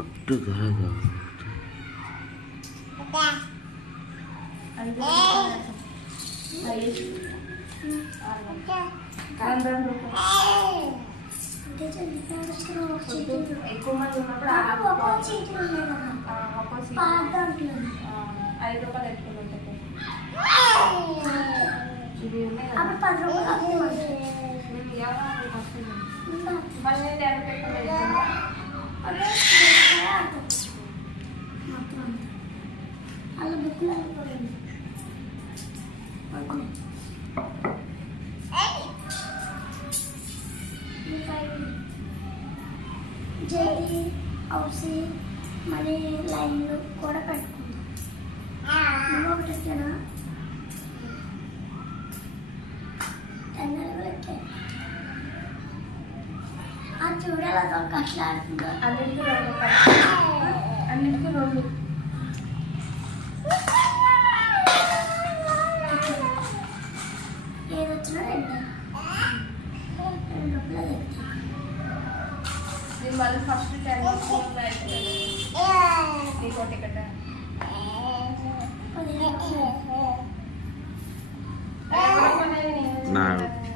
అట్టు త్వరగా ఎక్కువ మంది ఉన్నప్పుడు 5 రూపాయలు ఎక్కువ ఉంటుంది. ఇది ఉన్నాయి మళ్ళీ 50 పెట్టుకుంటే అలా బుక్లో జేడి హౌసీ మళ్ళీ లైన్లు కూడా పెట్టుకుందాం. ఒకటి ఎక్కానా 10 నెలలు ఎక్కాను. అది చూడాలి అదొక అట్లా ఆడుతుందో అన్నింటికి 2 ఏది వచ్చినా 2 రూపాయలు ఎక్కాను. నేను మళ్ళీ ఫస్ట్ 10 రూపాయలు అయిపోయింది నీకో టికెట్ 15 రూపాయలు నా